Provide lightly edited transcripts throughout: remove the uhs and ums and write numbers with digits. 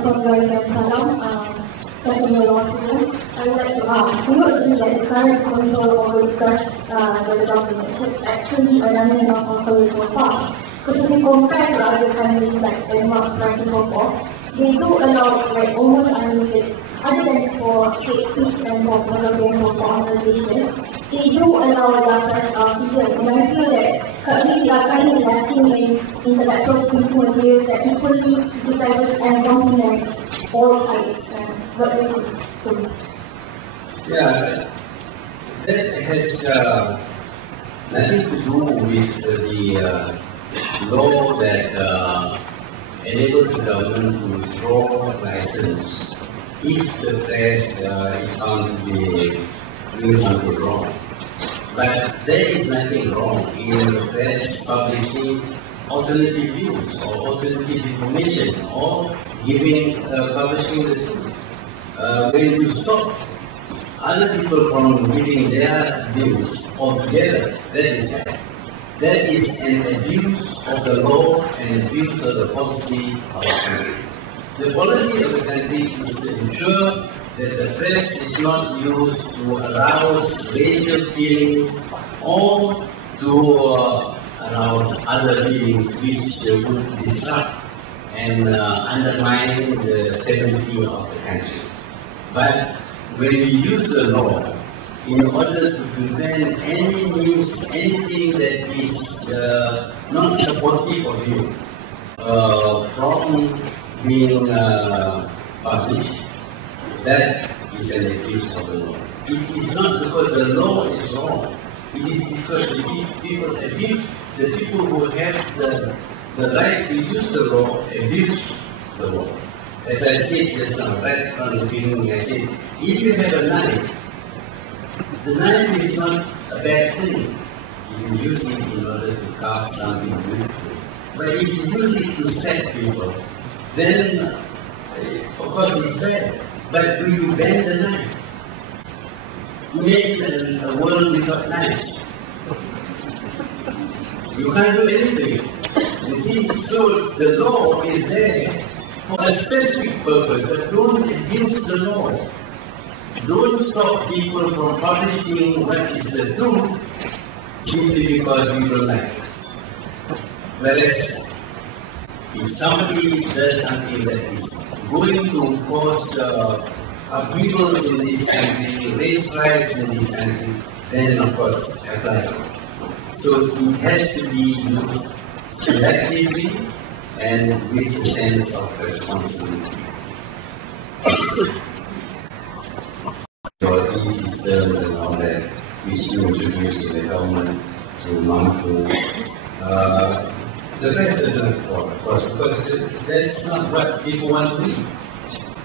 from Ryan Salam, second law student. I would like to ask, do you agree that the current control over the press by the government should actually be running on political paths? Because if you compare to other countries like Denmark, France, and so forth, they do allow like almost unlimited, other than for hate speech and for pornography and so forth on the basis, they do allow the press freedom. And I feel that currently we are kind of lacking in intellectual peace materials that equally criticizes and complements all sides. What do you think? Yeah, that has nothing to do with the law that enables the government to withdraw license if the press is found to be doing something wrong. But there is nothing wrong in the press publishing alternative views or alternative information or publishing the truth. When you stop other people from giving their views altogether, that is bad. That is an abuse of the law and abuse of the policy of the country. The policy of the country is to ensure that the press is not used to arouse racial feelings or to arouse other feelings which would disrupt and undermine the stability of the country. But when we use the law in order to prevent any news, anything that is not supportive of you from being published, that is an abuse of the law. It is not because the law is wrong. It is because the people abuse, the people who have the right to use the law abuse the law. As I said just now, right from the beginning, I said, if you have a knife, the knife is not a bad thing. You can use it in order to carve something beautiful. But if you use it to stab people, then of course it's bad. But do you ban the knife? Imagine a world without knives. You can't do anything. You see, so the law is there for a specific purpose, but don't abuse the law. Don't stop people from publishing what is the truth simply because you don't like it. Whereas, if somebody does something that is going to cause upheavals in this country, race riots in this country, then of course apply. So it has to be used selectively and with a sense of responsibility. Your e-systems and all that, which you introduce in the government to non-food. The rest doesn't work, of course, because that's not what people want to read.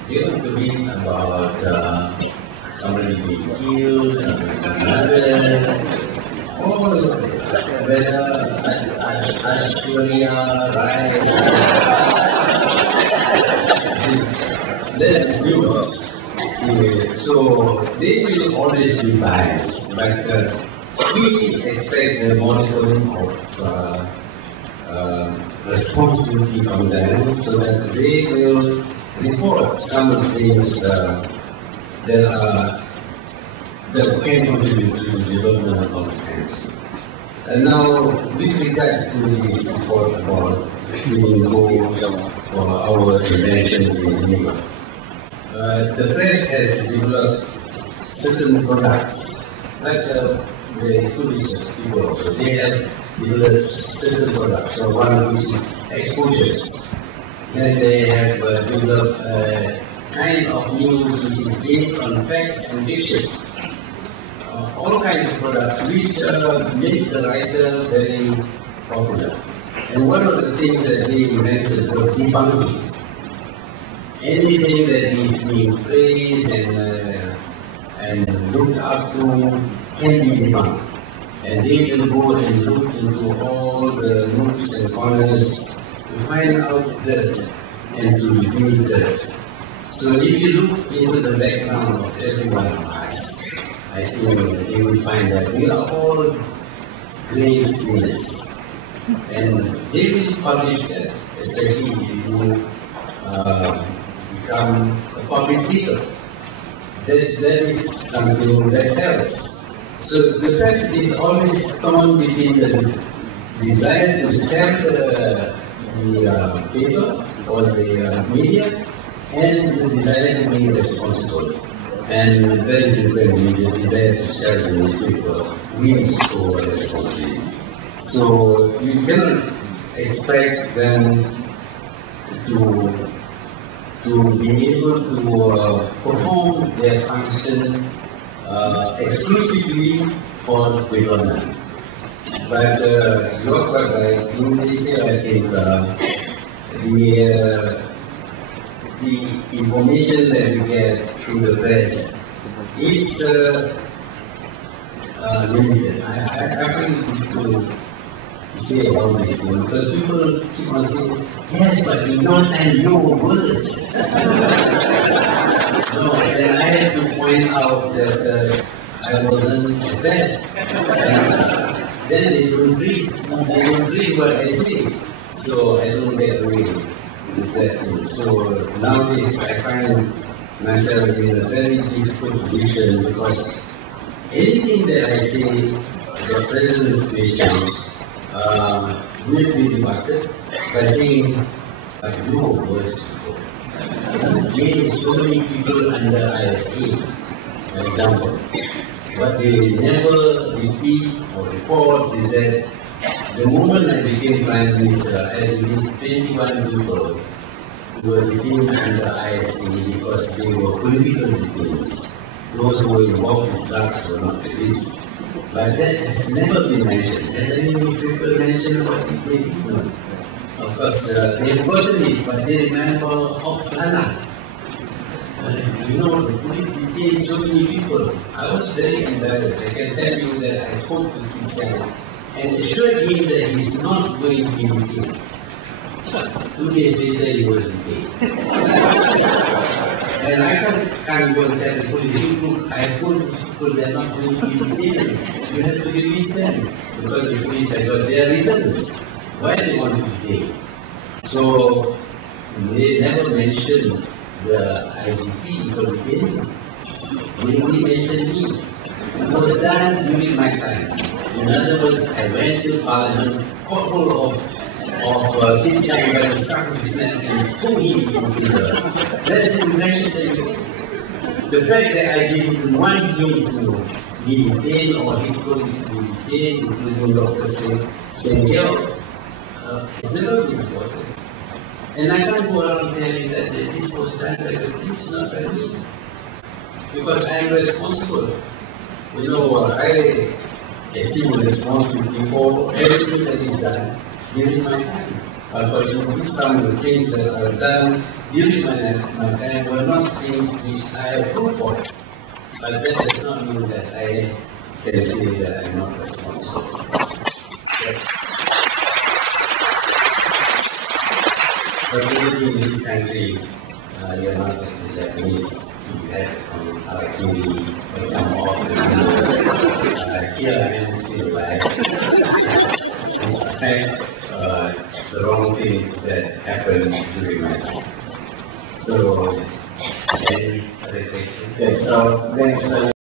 They want to read about somebody being killed, somebody being murdered, whether Ashwarya, right? That is news. So they will always be biased, but we expect the monitoring of responsibility from them so that they will report some of the things that can contribute to the development of the country. And now, with regard to this report about giving goals for our inventions in Geneva, the press has developed certain products, like the tourist people also. They have developed certain products. So one which is exposures. Then they have developed a kind of news which is based on facts and fiction. All kinds of products which make the writer very popular. And one of the things that they invented was debunking. Anything that is being praised and looked up to can be debunked. And they will go and look into all the nooks and corners to find out dirt and to reveal dirt. So if you look into the background of every one of us, I think you will find that we are all grave sinners. And they will publish that, especially if you become a public figure. That is something that sells. So the fact is always torn between the desire to sell the paper or the media and the desire to be responsible. And very frequently the desire to sell the newspaper leads to responsibility. So you cannot expect them to be able to perform their function exclusively for Perdana. But you're quite right. In Malaysia, I think the information that we get through the press is limited. I find it to say all this thing because people keep on saying, yes, but in your time, your words. No, then I had to point out that I wasn't bad. Then they don't read what I say. So I don't get away with that thing. So nowadays I find myself in a very difficult position because anything that I say, the president's situation, will be debated by saying, but no words. Jail so many people under ISA, for example. What they never repeat or report is that the moment I became Prime Minister, I had at least 21 people who were detained under ISA because they were political detainees. Those who were involved in drugs were not released. But that has never been mentioned. Has any newspaper mentioned about it? Maybe no. Of course, they have gotten it, but they remember Oksana. You know, the police detained so many people. I was very embarrassed. I can tell you that I spoke to Kishan and assured him that he's not going to be detained. 2 days later, he was detained. And I can't go and tell the police, look, I told these people they're not going to be detained. You have to release them. Because the police have got their reasons why they want to detain. So, they never mentioned the IGP for detaining. They only mentioned me. It was done during my time. In other words, I went to Parliament, couple of this young guy struck his neck and threw him into the... That is the impression that you get. The fact that I didn't want him to be detained or his colleagues to be detained, including Dr. Senghel, has never been important. And I can't go around telling that this was done by the police, not by me. Because I am responsible. You know, I assume responsibility for everything that is done during my time. Unfortunately, some of the things that are done during my time were not things which I approve for. But that does not mean that I can say that I am not responsible. But maybe in this country, you are not like the Japanese. You have on our TV, for example, here I am still alive. Despite the wrong things that happened during my time. So, any other questions? Yes, so thanks.